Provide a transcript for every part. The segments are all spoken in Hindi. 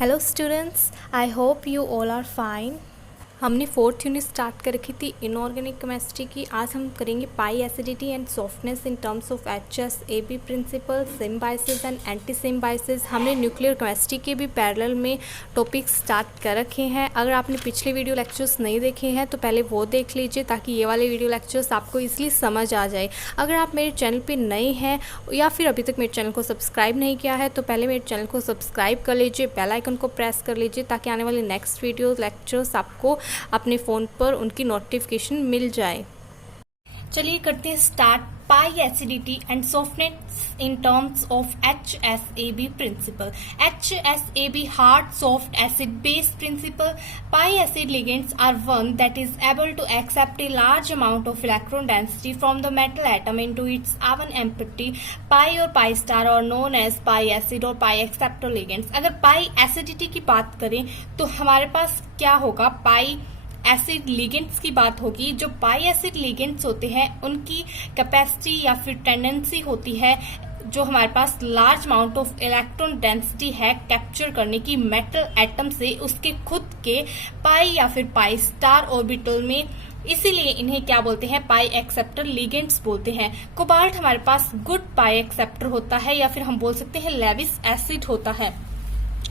Hello students, I hope you all are fine. हमने फोर्थ यूनिट स्टार्ट कर रखी थी इनऑर्गेनिक केमिस्ट्री की। आज हम करेंगे पाई acidity and softness in terms of HSAB principle, symbiosis and anti symbiosis. हमने न्यूक्लियर केमिस्ट्री के भी पैरेलल में टॉपिक स्टार्ट कर रखे हैं। अगर आपने पिछले वीडियो लेक्चर्स नहीं देखे हैं तो पहले वो देख लीजिए ताकि ये वाले वीडियो लेक्चर्स आपको ईजिली समझ आ जाए। अगर आप मेरे चैनल पर नए हैं या फिर अभी तक मेरे चैनल को सब्सक्राइब नहीं किया है तो पहले मेरे चैनल को सब्सक्राइब कर लीजिए, बेल आइकन को प्रेस कर लीजिए ताकि आने वाले नेक्स्ट वीडियो लेक्चर्स आपको अपने फ़ोन पर उनकी नोटिफिकेशन मिल जाए। चलिए करते हैं start. Pi acidity and softness in terms of HSAB principle. HSAB hard soft acid base principle. Pi acid ligands are one that is able to accept a large amount of electron density from the metal atom into its own empty pi और pi star or known as pi acid और pi acceptor ligands। अगर पाई एसिडिटी की बात करें तो हमारे पास क्या होगा, पाई एसिड लिगेंड्स की बात होगी। जो पाई एसिड लिगेंड्स होते हैं उनकी कैपेसिटी या फिर टेंडेंसी होती है जो हमारे पास large amount of electron density है कैप्चर करने की मेटल एटम से उसके खुद के पाई या फिर पाई स्टार ऑर्बिटल में। इसीलिए इन्हें क्या बोलते हैं, पाई एक्सेप्टर लिगेंड्स बोलते हैं। कोबाल्ट हमारे पास गुड पाई एक्सेप्टर होता है या फिर हम बोल सकते हैं लेविस एसिड होता है।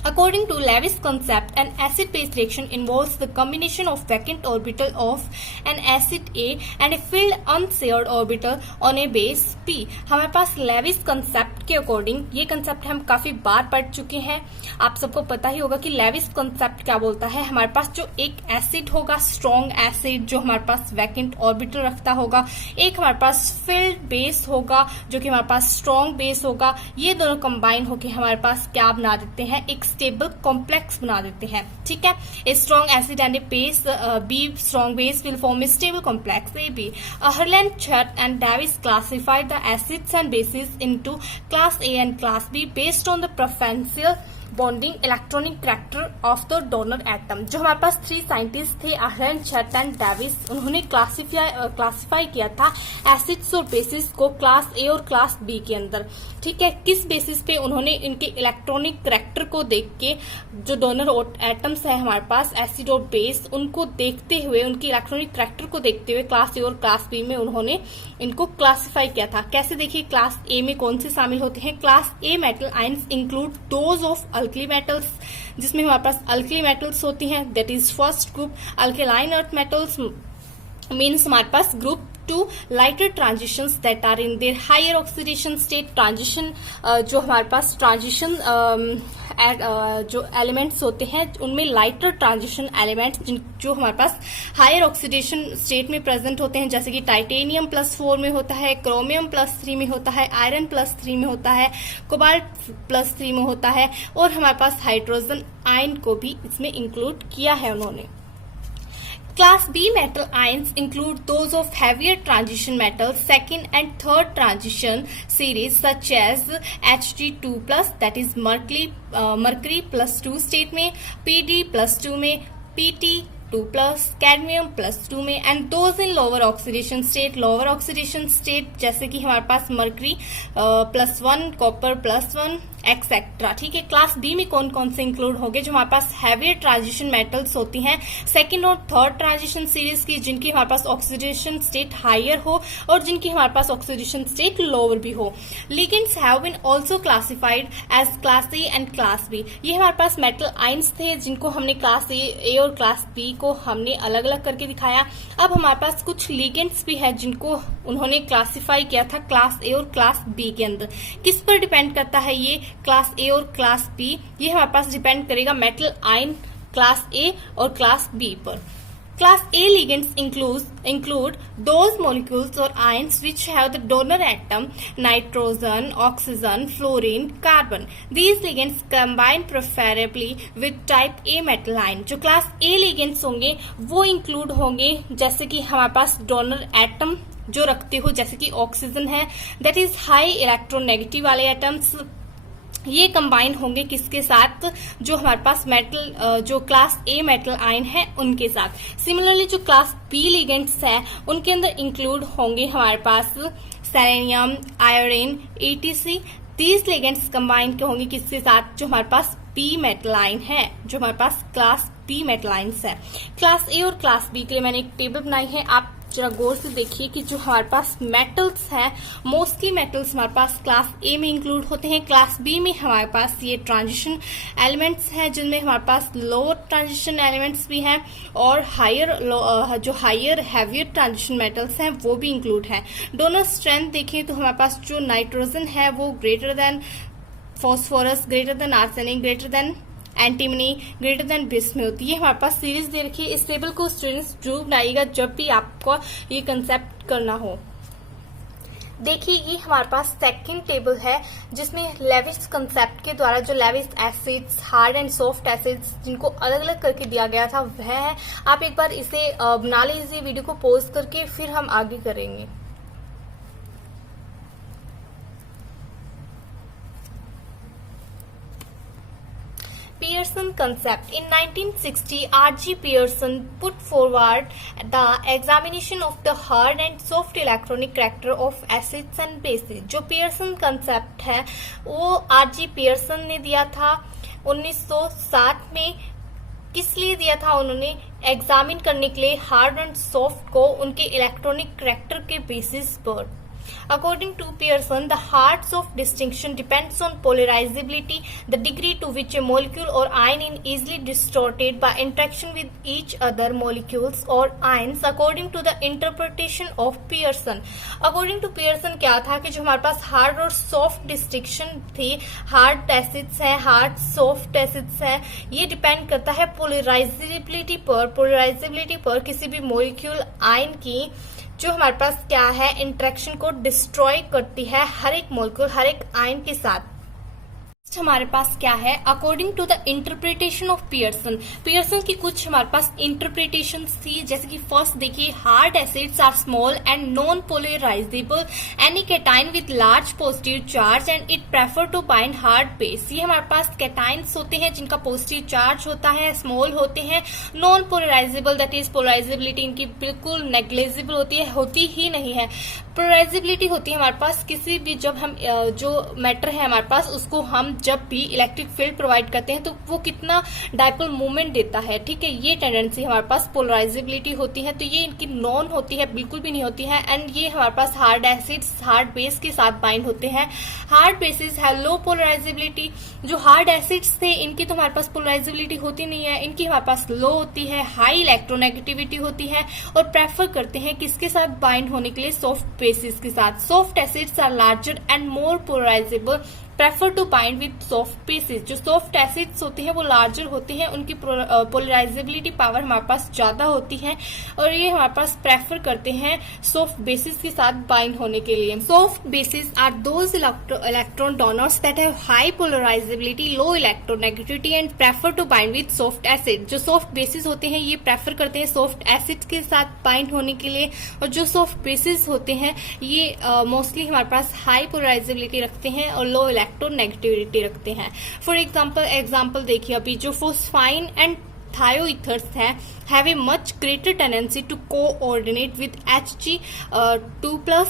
According to Lewis concept, an acid-base reaction involves the combination of vacant orbital of an acid A and a filled unshared orbital on a base P। हमारे पास Lewis concept के अकॉर्डिंग, ये कंसेप्ट हम काफी बार पढ़ चुके हैं, आप सबको पता ही होगा कि Lewis concept क्या बोलता है। हमारे पास जो एक एसिड होगा, स्ट्रॉन्ग एसिड जो हमारे पास वैकेंट ऑर्बिटल रखता होगा, एक हमारे पास फिल्ड बेस होगा जो कि हमारे पास स्ट्रॉन्ग बेस होगा। ये दोनों कंबाइन होके हमारे पास क्या बना देते हैं, एक स्टेबल कॉम्प्लेक्स बना देते हैं। ठीक है, a strong acid and a base B strong base will form a stable complex A B. Ahrland, Chatt and Davies classified the acids and bases into class A and class B based on the preferential bonding electronic character of the donor atom. जो हमारे पास 3 साइंटिस्ट थे, हर्लैंड, छट एंड डेविस, उन्होंने क्लासिफाई किया था एसिड्स और बेसिस को क्लास ए और क्लास बी के अंदर। ठीक है, किस बेसिस पे उन्होंने इनके इलेक्ट्रॉनिक कैरेक्टर को देख के, जो डोनर एटम्स है हमारे पास एसिड और बेस, उनको देखते हुए, उनकी इलेक्ट्रॉनिक कैरेक्टर को देखते हुए क्लास ए और क्लास बी में उन्होंने इनको क्लासिफाई किया था। कैसे देखिए, क्लास ए में कौन से शामिल होते हैं, class A metal ions include those of alkali metals, जिसमें हमारे पास अल्कली मेटल्स होती हैं, that is first group. Alkaline earth metals means हमारे पास group 2 lighter transitions that are in their higher oxidation state. Transition जो हमारे पास ट्रांजिशन जो एलिमेंट्स होते हैं उनमें लाइटर ट्रांजिशन एलिमेंट्स जो हमारे पास हायर ऑक्सीडेशन स्टेट में प्रेजेंट होते हैं, जैसे कि टाइटेनियम +4 में होता है, क्रोमियम +3 में होता है, आयरन +3 में होता है, कोबाल्ट +3 में होता है, और हमारे पास हाइड्रोजन आयन को भी इसमें इंक्लूड किया है उन्होंने। Class B metal ions include those of heavier transition metals, second and third transition series such as Hg2+, that is mercury +2 state में, Pd +2 में, Pt2+, cadmium +2 में, and those in lower oxidation state जैसे कि हमारे पास mercury +1, copper +1 एक्सेट्रा। ठीक है, क्लास बी में कौन कौन से इंक्लूड होंगे, जो हमारे पास हैवियर ट्रांजिशन मेटल्स होती हैं सेकंड और थर्ड ट्रांजिशन सीरीज की, जिनकी हमारे पास ऑक्सीडेशन स्टेट हायर हो और जिनकी हमारे पास ऑक्सीडेशन स्टेट लोअर भी हो। Ligands have been also classified as class A and class B. ये हमारे पास मेटल आयंस थे जिनको हमने क्लास ए और क्लास बी को हमने अलग अलग करके दिखाया। अब हमारे पास कुछ लिगेंड्स भी है जिनको उन्होंने क्लासिफाई किया था क्लास ए और क्लास बी के अंदर। किस पर डिपेंड करता है ये क्लास ए और क्लास बी, ये हमारे पास डिपेंड करेगा मेटल आयन क्लास ए और क्लास बी पर। Class A ligands include those molecules or ions which have the donor atom nitrogen, oxygen, fluorine, carbon. These ligands combine preferably with type A metal ion। जो क्लास ए ligands होंगे वो इंक्लूड होंगे जैसे कि हमारे पास डोनर एटम जो रखते हो, जैसे कि ऑक्सीजन है, दैट इज हाई इलेक्ट्रोनेगेटिव वाले एटम्स, ये कंबाइन होंगे किसके साथ, जो हमारे पास मेटल जो क्लास ए मेटल आयन है उनके साथ। सिमिलरली जो क्लास बी लिगेंड्स है उनके अंदर इंक्लूड होंगे हमारे पास selenium, iodine, ETC। 30 ligands combine होंगे किसके साथ, जो हमारे पास बी मेटलाइन है, जो हमारे पास क्लास बी मेटलाइंस है। क्लास ए और क्लास बी के लिए मैंने एक टेबल बनाई है, आप जरा गौर से देखिए कि जो हमारे पास मेटल्स हैं, मोस्टली मेटल्स हमारे पास क्लास ए में इंक्लूड होते हैं। क्लास बी में हमारे पास ये ट्रांजिशन एलिमेंट्स हैं, जिनमें हमारे पास लोअर ट्रांजिशन एलिमेंट्स भी हैं और जो हायर हैवियर ट्रांजिशन मेटल्स हैं वो भी इंक्लूड हैं। दोनों स्ट्रेंथ देखें तो हमारे पास जो नाइट्रोजन है वो greater than phosphorus, greater than arsenic, greater than antimony, greater than बिस में होती है। हमारे पास सीरीज दे रखी है। इस टेबल को स्टूडेंट्स जरूर बनाइएगा जब भी आपको ये कंसेप्ट करना हो। देखिए ये हमारे पास सेकंड टेबल है, जिसमें लेविस कंसेप्ट के द्वारा जो Lewis acids, hard and soft acids जिनको अलग अलग करके दिया गया था वह है। आप एक बार इसे बना लीजिए वीडियो को पॉज करके, फिर हम आगे करेंगे। Pearson concept. In 1960, R.G. Pearson put forward the examination of the hard and soft electronic character of acids and bases. जो Pearson concept है वो R.G. Pearson ने दिया था 1960 में। किस लिए दिया था? उन्होंने एग्जामिन करने के लिए हार्ड एंड सॉफ्ट को उनके इलेक्ट्रॉनिक करैक्टर के बेसिस पर। According to Pearson, the hard-soft distinction depends on polarizability, the degree to which a molecule or ion is easily distorted by interaction with each other molecules or ions. According to the interpretation of Pearson, according to Pearson क्या था कि जो हमारे पास हार्ड और सॉफ्ट डिस्टिंक्शन थी, हार्ड एसिड्स हैं, हार्ड सॉफ्ट एसिड्स हैं, ये डिपेंड करता है पोलराइजेबिलिटी पर किसी भी मॉलिक्यूल आयन की, जो हमारे पास क्या है इंटरेक्शन को डिस्ट्रॉय करती है हर एक मॉलिक्यूल, हर एक आयन के साथ। हमारे पास क्या है? According to the interpretation of Pearson, Pearson की कुछ हमारे पास इंटरप्रिटेशन थी। जैसे कि फर्स्ट देखिए, hard acids are small and non polarizable, any cation with large positive charge and it prefer to bind hard base. ये हमारे पास कैटाइन्स होते हैं जिनका पॉजिटिव चार्ज होता है, स्मॉल होते हैं, non polarisable, that is polarisability इनकी बिल्कुल नेग्लिजिबल होती है, होती ही नहीं है। पोलराइजेबिलिटी होती है हमारे पास किसी भी, जब हम जो मैटर है हमारे पास उसको हम जब भी इलेक्ट्रिक फील्ड प्रोवाइड करते हैं तो वो कितना डायपोल मूवमेंट देता है, ठीक है, ये टेंडेंसी हमारे पास पोलराइजेबिलिटी होती है। तो ये इनकी नॉन होती है, बिल्कुल भी नहीं होती है। एंड ये हमारे पास हार्ड एसिड्स हार्ड बेस के साथ बाइंड होते हैं। हार्ड बेसिस है लो पोलराइजेबिलिटी। जो हार्ड एसिड्स थे इनकी तो हमारे पास पोलराइजेबिलिटी होती नहीं है, इनकी हमारे पास लो होती है, हाई इलेक्ट्रोनेगेटिविटी होती है और प्रेफर करते हैं किसके साथ बाइंड होने के लिए? सॉफ्ट बेसिस के साथ। Soft acids are larger and more polarizable, prefer to bind with soft bases. जो सॉफ्ट एसिड्स होते हैं वो लार्जर होते हैं, उनकी पोलराइजेबिलिटी पावर हमारे पास ज्यादा होती है और ये हमारे पास प्रेफर करते हैं सॉफ्ट बेसिस के साथ बाइंड होने के लिए। Soft bases are those electron donors that have high polarizability, low electronegativity and prefer to bind with soft acid. जो सॉफ्ट बेसिस होते हैं ये प्रेफर करते हैं सॉफ्ट एसिड्स के साथ बाइंड होने के लिए, और जो सॉफ्ट बेसिस होते हैं ये मोस्टली हमारे पास हाई पोलराइजेबिलिटी रखते हैं और लो इलेक्ट्रोनेगेटिविटी रखते हैं। फॉर एग्जाम्पल देखिए, अभी जो फोस्फाइन एंड थायोईथर्स है have a much greater tendency to coordinate with Hg2+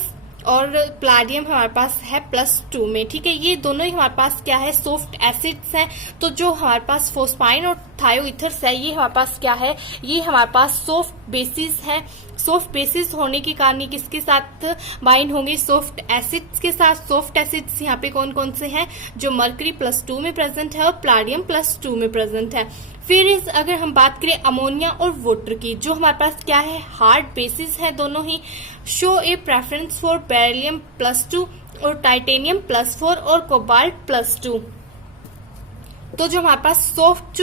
और प्लाडियम हमारे पास है +2 में, ठीक है। ये दोनों ही हमारे पास क्या है? सॉफ्ट एसिड्स हैं। तो जो हमारे पास फोस्फाइन और थायोईथर्स है ये हमारे पास क्या है? ये हमारे पास सॉफ्ट बेसिस है। सॉफ्ट बेसिस होने के कारण ये किसके साथ बाइंड होंगे? सॉफ्ट एसिड्स के साथ। सॉफ्ट एसिड्स यहाँ पे कौन कौन से हैं? जो मरकरी +2 में प्रेजेंट है और प्लाडियम +2 में प्रेजेंट है। फिर अगर हम बात करें अमोनिया और वाटर की, जो हमारे पास क्या है? हार्ड बेसिस है दोनों ही। Show a preference for beryllium +2 और टाइटेनियम +4 और कोबाल्ट +2। तो जो हमारे पास सॉफ्ट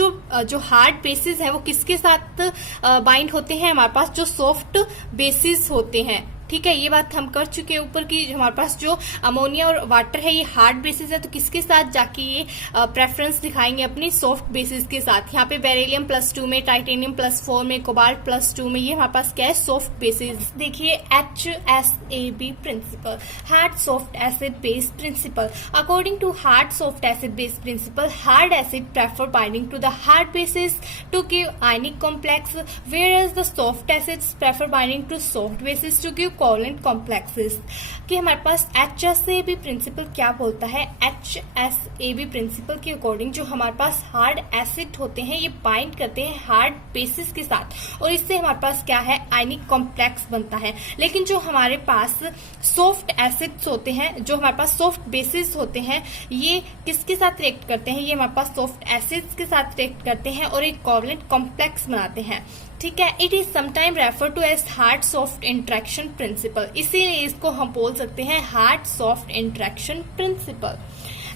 जो हार्ड बेसिस है वो किसके साथ बाइंड होते हैं? हमारे पास जो सॉफ्ट बेसिस होते हैं, ठीक है। ये बात हम कर चुके हैं ऊपर की। हमारे पास जो अमोनिया और वाटर है ये हार्ड बेसिस है, तो किसके साथ जाके ये प्रेफरेंस दिखाएंगे? अपनी सॉफ्ट बेसिस के साथ। यहाँ पे बेरिलियम +2 में, टाइटेनियम +4 में, कोबाल्ट +2 में, ये हमारे पास क्या है? Soft bases. देखिए HSAB principle, hard soft acid base principle. According to hard soft acid base principle, hard acid prefer binding to the hard bases to give ionic complex, whereas the soft acids prefer binding to soft bases to give covalent complexes कि हमारे पास HSAB प्रिंसिपल क्या बोलता है। HSAB प्रिंसिपल के अकॉर्डिंग जो हमारे पास हार्ड एसिड होते हैं ये बाइंड करते हैं हार्ड बेसिस के साथ और इससे हमारे पास क्या है, आयनिक कॉम्प्लेक्स बनता है। लेकिन जो हमारे पास सॉफ्ट एसिड्स होते हैं, जो हमारे पास सॉफ्ट बेसिस होते हैं, ये किसके साथ रिएक्ट करते हैं, ये हमारे पास सॉफ्ट एसिड्स के साथ रिएक्ट करते हैं और एक कोवलेंट कॉम्प्लेक्स बनाते हैं। ठीक है, it is sometime refer to as hard soft interaction principle, इसीलिए इसको हम बोल सकते हैं hard soft interaction principle.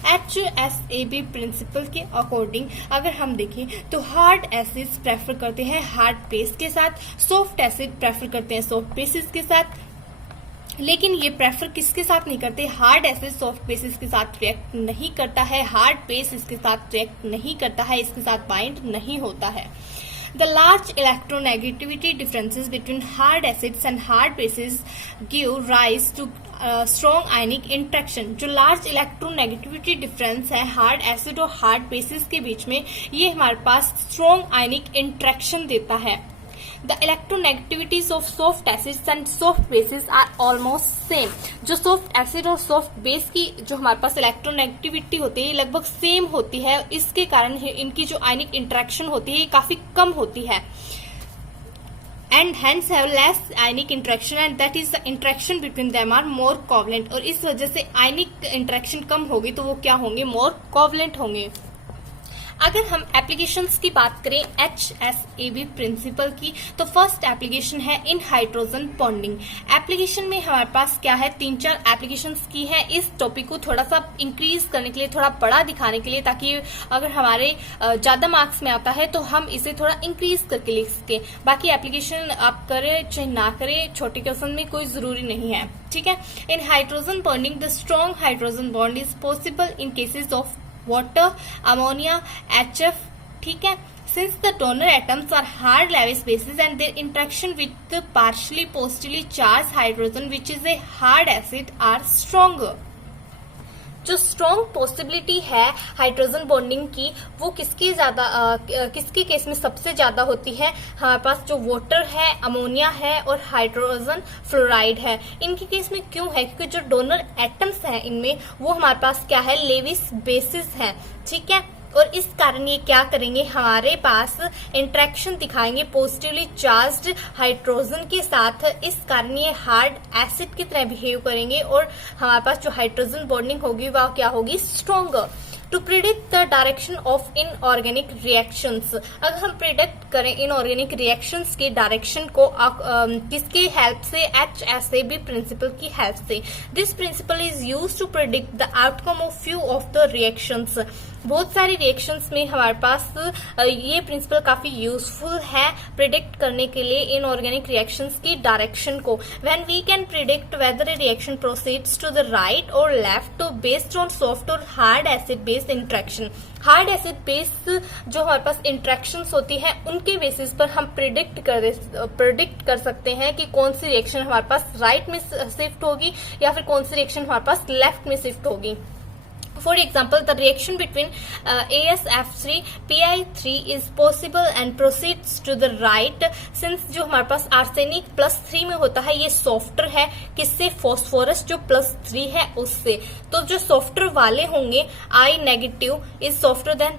HSAB principle के अकॉर्डिंग अगर हम देखें तो हार्ड एसिड्स प्रेफर करते हैं हार्ड बेस के साथ, सॉफ्ट एसिड प्रेफर करते हैं सॉफ्ट बेसिस के साथ। लेकिन ये प्रेफर किसके साथ नहीं करते, हार्ड एसिड सॉफ्ट बेसिस के साथ रिएक्ट नहीं करता है, हार्ड बेस इसके साथ रिएक्ट नहीं करता है, इसके साथ बाइंड नहीं होता है। The large electronegativity differences between hard acids and hard bases give rise to strong ionic interaction। जो लार्ज इलेक्ट्रोनेगेटिविटी डिफरेंस है हार्ड एसिड और हार्ड बेसिस के बीच में, ये हमारे पास स्ट्रॉन्ग आयनिक इंट्रैक्शन देता है। The electronegativities of soft acids and soft bases are almost same। जो सॉफ्ट एसिड और सॉफ्ट बेस की जो हमारे पास इलेक्ट्रोनेगेटिविटी होती है लगभग सेम होती है, इसके कारण इनकी जो आयनिक इंटरेक्शन होती है ये काफी कम होती है and hence have less ionic interaction and that is the interaction between them are more covalent। और इस वजह से आयनिक इंटरेक्शन कम होगी तो वो क्या होंगे, मोर कोवलेंट होंगे। अगर हम एप्लीकेशंस की बात करें HSAB प्रिंसिपल की, तो फर्स्ट एप्लीकेशन है इन हाइड्रोजन बॉन्डिंग। एप्लीकेशन में हमारे पास क्या है, 3-4 एप्लीकेशंस की है। इस टॉपिक को थोड़ा सा इंक्रीज करने के लिए, थोड़ा बड़ा दिखाने के लिए, ताकि अगर हमारे ज्यादा मार्क्स में आता है तो हम इसे थोड़ा इंक्रीज करके लिख सकें। बाकी एप्लीकेशन आप करें चाहे ना करें, छोटे क्वेश्चन में कोई जरूरी नहीं है। ठीक है, in hydrogen bonding the strong hydrogen bond is possible in cases of water, ammonia, HF। ठीक है, since the donor atoms are hard Lewis bases and their interaction with the partially positively charged hydrogen which is a hard acid are stronger। जो स्ट्रॉन्ग पॉसिबिलिटी है हाइड्रोजन बॉन्डिंग की वो किसके केस में सबसे ज्यादा होती है, हमारे पास जो वाटर है, अमोनिया है और हाइड्रोजन फ्लोराइड है। इनके केस में क्यों है, क्योंकि जो डोनर एटम्स हैं इनमें वो हमारे पास क्या है, लेविस बेसिस हैं। ठीक है, और इस कारण ये क्या करेंगे, हमारे पास इंट्रैक्शन दिखाएंगे पॉजिटिवली चार्ज्ड हाइड्रोजन के साथ। इस कारण ये हार्ड एसिड की तरह बिहेव करेंगे और हमारे पास जो हाइड्रोजन बॉन्डिंग होगी वह क्या होगी, stronger. To predict the direction of inorganic reactions, अगर हम प्रिडिक्ट करें इनऑर्गेनिक रिएक्शंस के डायरेक्शन को किसके हेल्प से, HSAB प्रिंसिपल की हेल्प से। This principle is used to predict the outcome of few of the reactions. बहुत सारे रिएक्शंस में हमारे पास ये प्रिंसिपल काफी यूजफुल है प्रिडिक्ट करने के लिए इनऑर्गेनिक रिएक्शंस की डायरेक्शन को। When we can predict whether a reaction proceeds to the right और लेफ्ट तो बेस्ड ऑन सॉफ्ट और hard acid based interaction. Hard acid base जो हमारे पास इंट्रैक्शंस होती है उनके बेसिस पर हम प्रिडिक्ट कर सकते हैं कि कौन सी रिएक्शन हमारे पास राइट में शिफ्ट होगी या फिर कौन सी रिएक्शन हमारे पास लेफ्ट में शिफ्ट होगी। For example, the reaction between AsF3 Pi3 is possible and proceeds to the right since जो हमारे पास आर्सेनिक +3 में होता है ये सॉफ्टर है किससे, फॉस्फोरस जो +3 है उससे। तो जो सॉफ्टर वाले होंगे I negative is softer then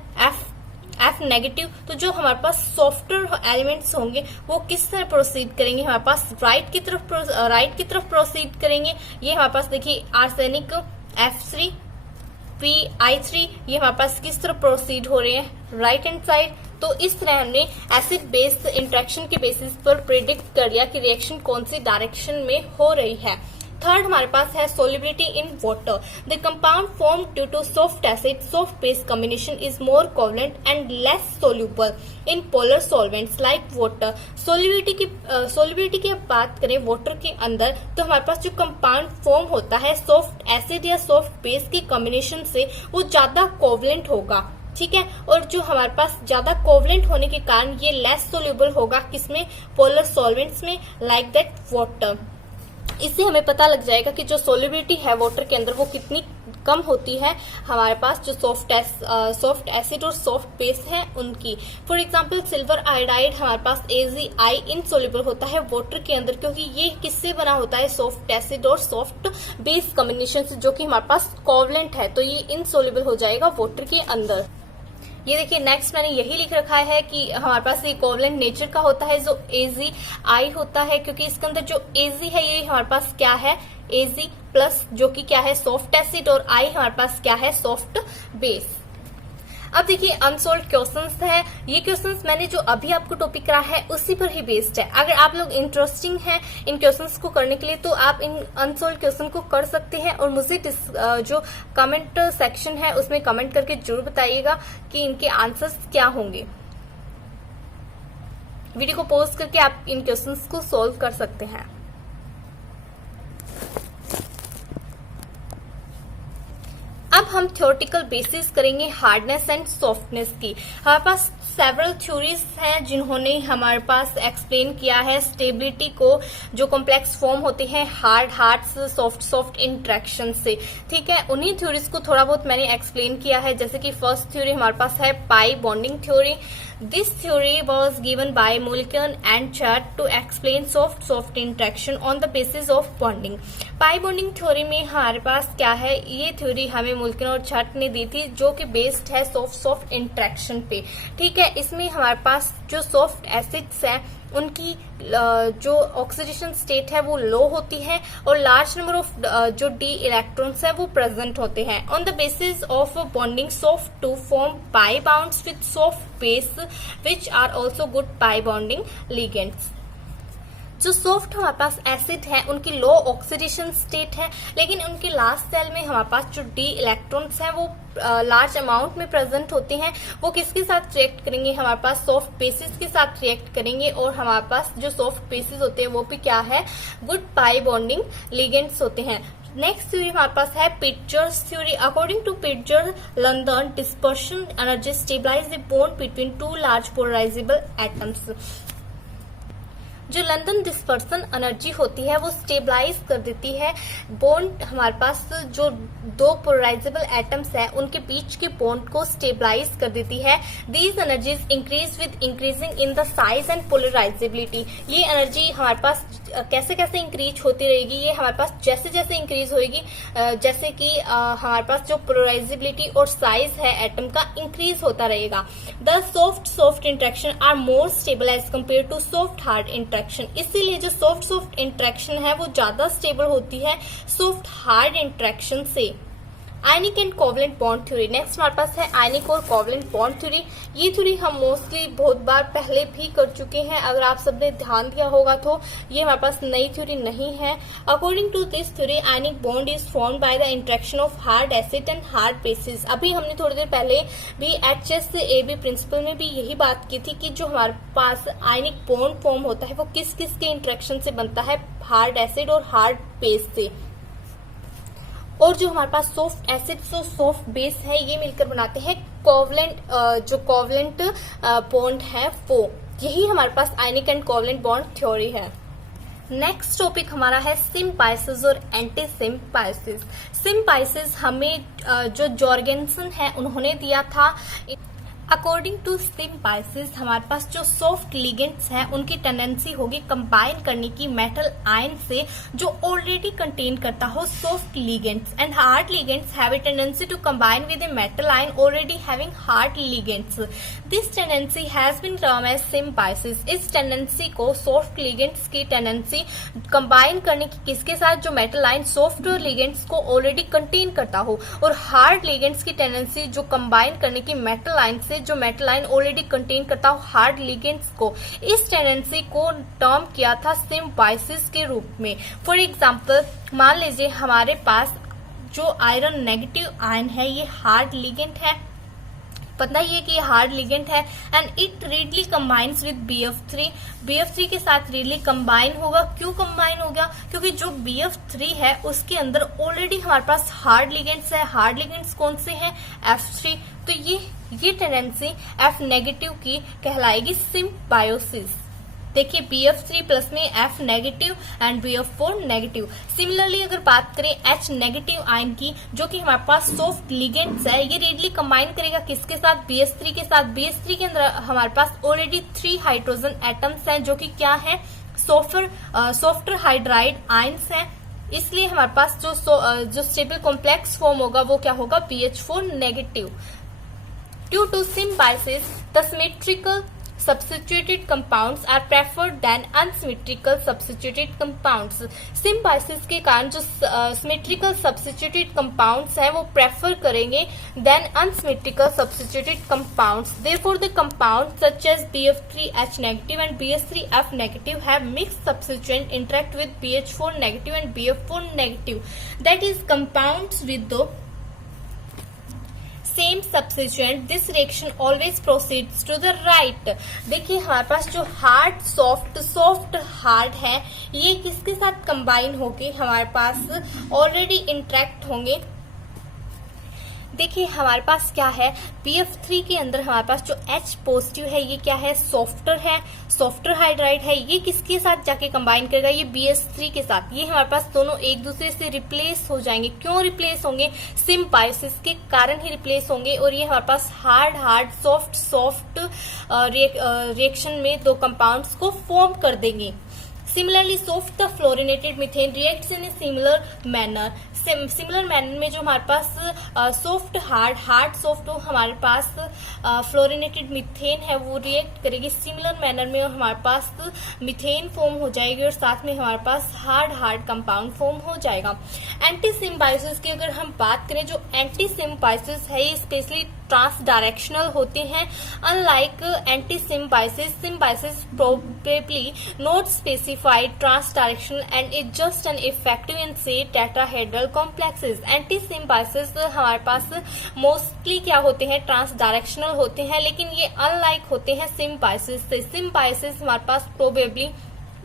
F negative. तो जो हमारे पास सॉफ्टर एलिमेंट्स होंगे वो किस तरह प्रोसीड करेंगे, हमारे पास राइट की तरफ प्रोसीड करेंगे। ये हमारे पास देखिए आर्सेनिक F3 Pi3 ये हमारे पास किस तरह प्रोसीड हो रहे हैं, राइट हैंड साइड। तो इस तरह हमने एसिड बेस्ड इंट्रैक्शन के बेसिस पर प्रिडिक्ट कर लिया कि रिएक्शन कौन सी डायरेक्शन में हो रही है। थर्ड हमारे पास है solubility in water. The compound form due to soft acid soft base combination is more covalent and less soluble in polar solvents like water. Solubility की बात करें वाटर के अंदर तो हमारे पास जो कंपाउंड फॉर्म होता है सॉफ्ट एसिड या सॉफ्ट बेस की कॉम्बिनेशन से वो ज्यादा कोवलेंट होगा। ठीक है, और जो हमारे पास ज्यादा कोवलेंट होने के कारण ये लेस सोल्यूबल होगा किसमें, पोलर सॉल्वेंट्स में, लाइक दैट वाटर। इससे हमें पता लग जाएगा कि जो सोल्युबिलिटी है वाटर के अंदर वो कितनी कम होती है हमारे पास जो सॉफ्ट एसिड और सॉफ्ट बेस है उनकी। फॉर एग्जांपल सिल्वर आयोडाइड हमारे पास AgI इनसोल्युबल होता है वाटर के अंदर, क्योंकि ये किससे बना होता है, सॉफ्ट एसिड और सॉफ्ट बेस कॉम्बिनेशन से, जो कि हमारे पास कोवलेंट है, तो ये इनसोल्युबल हो जाएगा वाटर के अंदर। ये देखिए नेक्स्ट मैंने यही लिख रखा है कि हमारे पास ये कोवलेंट नेचर का होता है जो AgI होता है, क्योंकि इसके अंदर जो Ag है ये हमारे पास क्या है, Ag प्लस, जो कि क्या है सॉफ्ट एसिड, और I हमारे पास क्या है सॉफ्ट बेस। अब देखिए अनसोल्व क्वेश्चंस है, ये क्वेश्चंस मैंने जो अभी आपको टॉपिक करा है उसी पर ही बेस्ड है। अगर आप लोग इंटरेस्टिंग हैं इन क्वेश्चंस को करने के लिए तो आप इन अनसोल्व क्वेश्चन को कर सकते हैं, और मुझे जो कमेंट सेक्शन है उसमें कमेंट करके जरूर बताइएगा कि इनके आंसर्स क्या होंगे। वीडियो को पॉज करके आप इन क्वेश्चंस को सोल्व कर सकते हैं। अब हम थ्योरेटिकल बेसिस करेंगे हार्डनेस एंड सॉफ्टनेस की। हमारे पास सेवरल थ्योरीज हैं जिन्होंने हमारे पास एक्सप्लेन किया है स्टेबिलिटी को, जो कॉम्प्लेक्स फॉर्म होते हैं हार्ड सॉफ्ट इंटरेक्शन से। ठीक है, उन्हीं थ्योरीज को थोड़ा बहुत मैंने एक्सप्लेन किया है। जैसे कि फर्स्ट थ्योरी हमारे पास है pi bonding theory. This theory was given by Mulliken and Chart to explain soft interaction on the basis of bonding. Pi bonding theory में हमारे पास क्या है, ये थ्योरी हमें मुल्किन और छट ने दी थी, जो कि बेस्ड है सॉफ्ट इंटरेक्शन पे। ठीक है, इसमें हमारे पास जो सॉफ्ट एसिड्स हैं उनकी जो ऑक्सीडेशन स्टेट है वो लो होती है, और लार्ज नंबर ऑफ जो डी इलेक्ट्रॉन्स है वो प्रेजेंट होते हैं। On the basis of bonding soft to form pi bonds with soft base which are also good pi bonding ligands. जो सॉफ्ट हमारे पास एसिड है उनकी लो ऑक्सीडेशन स्टेट है, लेकिन उनके लास्ट सेल में हमारे पास जो डी इलेक्ट्रॉन्स हैं वो लार्ज अमाउंट में प्रेजेंट होते हैं। वो किसके साथ रिएक्ट करेंगे, हमारे पास सॉफ्ट बेसिस के साथ रिएक्ट करेंगे, और हमारे पास जो सॉफ्ट बेसिस होते हैं वो भी क्या है, गुड पाई बॉन्डिंग लिगेंड्स होते हैं। नेक्स्ट थ्योरी हमारे पास है Pitzer's theory. According to Pitzer London dispersion energy stabilise the bond between two large polarisable atoms. जो लंदन डिस्पर्सन एनर्जी होती है वो स्टेबलाइज कर देती है बॉन्ड, हमारे पास जो दो पोलराइजेबल एटम्स है उनके बीच के बॉन्ड को स्टेबलाइज कर देती है। These energies increase with increasing in the size and polarisability. ये एनर्जी हमारे पास कैसे कैसे इंक्रीज होती रहेगी, ये हमारे पास जैसे जैसे इंक्रीज होगी, जैसे कि हमारे पास जो पोलराइजेबिलिटी और साइज है एटम का इंक्रीज होता रहेगा। The soft interaction are more stable as compare to soft hard interaction. इसीलिए जो सॉफ्ट इंटरेक्शन है वो ज्यादा स्टेबल होती है सॉफ्ट हार्ड इंटरेक्शन से। Ionic and covalent bond theory. Next हमारे पास है आयनिक और कोवलेंट बॉन्ड थ्योरी। ये थ्योरी हम मोस्टली बहुत बार पहले भी कर चुके हैं, अगर आप सबने ध्यान दिया होगा तो ये हमारे पास नई थ्योरी नहीं है। According to this theory ionic bond is formed by the interaction of hard acid and hard bases. अभी हमने थोड़ी देर पहले भी HSAB प्रिंसिपल में भी यही बात की थी कि जो हमारे पास आयनिक बॉन्ड फॉर्म होता है वो किस किस के इंटरेक्शन से बनता है, हार्ड एसिड और हार्ड बेस से। और जो हमारे पास सॉफ्ट एसिड और सॉफ्ट बेस है ये मिलकर बनाते हैं कोवलेंट, जो कोवलेंट बॉन्ड है वो। यही हमारे पास आयनिक एंड कोवलेंट बॉन्ड थ्योरी है। नेक्स्ट टॉपिक हमारा है सिम्पाइसिस और एंटी सिम्पाइसिस। सिम्पाइसिस हमें जो जॉर्गेनसन है उन्होंने दिया था। अकॉर्डिंग टू सिम्पाइसिस हमारे पास जो सॉफ्ट लिगेंड्स हैं उनकी टेंडेंसी होगी कंबाइन करने की मेटल आयन से जो ऑलरेडी कंटेन करता हो soft ligands, and hard ligands have a tendency to combine with a metal ion already having hard ligands. This tendency has been termed as symbiosis. इस टेंडेंसी को सॉफ्ट लिगेंड्स की टेंडेंसी कंबाइन करने की किसके साथ, जो मेटल आयन सॉफ्ट लिगेंड्स को ऑलरेडी कंटेन करता हो, और हार्ड लिगेंड्स की टेंडेंसी जो कंबाइन करने की मेटल आयन से जो मेटल आयन ऑलरेडी कंटेन करता हो हार्ड लिगेंड्स को। इस टेंडेंसी को टर्म किया था सिम्बायोसिस के रूप में। फॉर एग्जांपल मान लीजिए हमारे पास जो आयरन नेगेटिव आयन है ये हार्ड लिगेंड है, पता ही है कि ये हार्ड लिगेंड है, and it readily combines with BF3 के साथ रीडली कंबाइन होगा। क्यों कंबाइन होगा, क्योंकि जो BF3 है उसके अंदर ऑलरेडी हमारे पास हार्ड लिगेंड्स है। हार्ड लिगेंड्स कौन से हैं, F3। तो ये टेंडेंसी F नेगेटिव की कहलाएगी सिम्बायोसिस। देखिए BF3 प्लस में F negative and BF4 negative. Similarly अगर बात करें H नेगेटिव आयन की, जो कि हमारे पास सॉफ्ट लिगेंड्स है, ये रेडली कंबाइन करेगा किसके साथ, BH3 के साथ। BH3 के अंदर हमारे पास ऑलरेडी 3 हाइड्रोजन एटम्स हैं, जो कि क्या है, सॉफ्टर हाइड्राइड आयंस हैं। इसलिए हमारे पास जो स्टेबल कॉम्प्लेक्स फॉर्म होगा वो क्या होगा, BH4 negative. Due to symbiosis, the symmetrical substituted compounds are preferred than unsymmetrical substituted compounds. Symbiosis के कारण जो symmetrical substituted compounds हैं वो prefer करेंगे than unsymmetrical substituted compounds. Therefore, the compounds such as BF3H negative and BH3F negative have mixed substituent interact with BH4 negative and BF4 negative. That is, compounds with the same substituent, this reaction always proceeds to the right. देखिए हमारे पास जो हार्ड सॉफ्ट हार्ड है, ये किसके साथ कंबाइन होके हमारे पास ऑलरेडी इंटरेक्ट होंगे। देखिए हमारे पास क्या है, BF3 के अंदर हमारे पास जो H पॉजिटिव है ये क्या है, सॉफ्टर हाइड्राइड है। ये किसके साथ जाके कंबाइन करेगा, ये BH3 के साथ। ये हमारे पास दोनों एक दूसरे से रिप्लेस हो जाएंगे। क्यों रिप्लेस होंगे, सिम्बायोसिस के कारण ही रिप्लेस होंगे। और ये हमारे पास हार्ड सॉफ्ट रिएक्शन में दो कंपाउंड्स को फॉर्म कर देंगे। Similarly, soft the fluorinated methane reacts in a similar manner. Similar manner में जो हमारे पास सॉफ्ट सॉफ्ट हमारे पास फ्लोरिनेटेड मीथेन है वो रिएक्ट करेगी सिमिलर मैनर में, और हमारे पास मीथेन फॉर्म हो जाएगी और साथ में हमारे पास हार्ड कंपाउंड फॉर्म हो जाएगा। एंटी सिम्बायोसिस की अगर हम बात करें, जो एंटी सिम्बायोसिस है ये स्पेशली ट्रांस डायरेक्शनल होते हैं। Unlike anti symbiosis probably not specified trans directional and is just an effective in से टेट्राहेड्रल कॉम्प्लेक्सेस। एंटी सिम्बायोसिस हमारे पास मोस्टली क्या होते हैं, ट्रांस डायरेक्शनल होते हैं, लेकिन ये अनलाइक होते हैं सिम्बायोसिस से। सिम्बायोसिस हमारे पास probably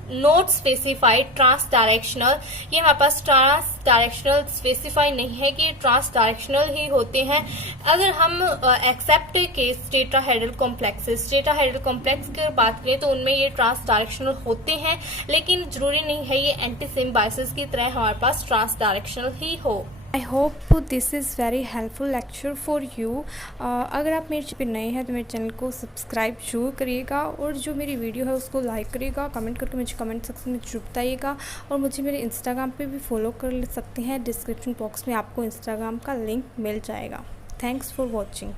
not specified trans directional, ये हमारे पास ट्रांस डायरेक्शनल स्पेसिफाई नहीं है कि ट्रांस डायरेक्शनल ही होते हैं। अगर हम एक्सेप्ट केस टेट्राहेड्रल कॉम्प्लेक्सेस की बात करें तो उनमें ये ट्रांस डायरेक्शनल होते हैं, लेकिन जरूरी नहीं है ये एंटी सिम्बायोसिस की तरह हमारे पास ट्रांस डायरेक्शनल ही हो। I hope this is very helpful lecture for you. अगर आप मेरे चैनल पे नए हैं तो मेरे चैनल को सब्सक्राइब जरूर करिएगा, और जो मेरी वीडियो है उसको लाइक करिएगा, कमेंट करके मुझे कमेंट सेक्शन में जरूर बताइएगा। और मुझे मेरे इंस्टाग्राम पे भी फॉलो कर सकते हैं, डिस्क्रिप्शन बॉक्स में आपको इंस्टाग्राम का लिंक मिल जाएगा। Thanks for watching.